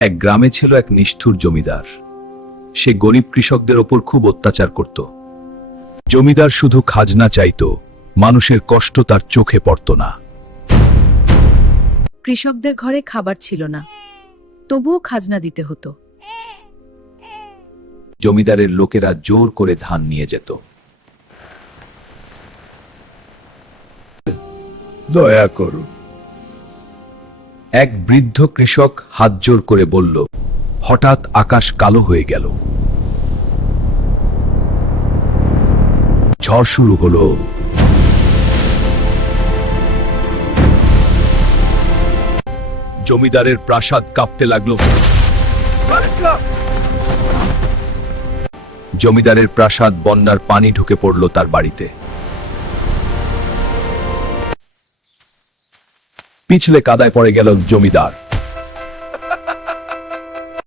এক গ্রামে ছিল এক নিষ্ঠুর জমিদার। সে গরিব কৃষকদের ওপর খুব অত্যাচার করত। জমিদার শুধু খাজনা চাইত, মানুষের কষ্ট তার চোখে পড়ত না। কৃষকদের ঘরে খাবার ছিল না, তবুও খাজনা দিতে হতো। জমিদারের লোকেরা জোর করে ধান নিয়ে যেত। দয়া করুন, এক বৃদ্ধ কৃষক হাত জোর করে বলল। হঠাৎ আকাশ কালো হয়ে গেল। ঝড় শুরু হলো। জমিদারের প্রাসাদ কাঁপতে লাগলো। জমিদারের প্রাসাদ বন্যার পানি ঢুকে পড়ল তার বাড়িতে। পিছলে কাদায় পড়ে গেল জমিদার।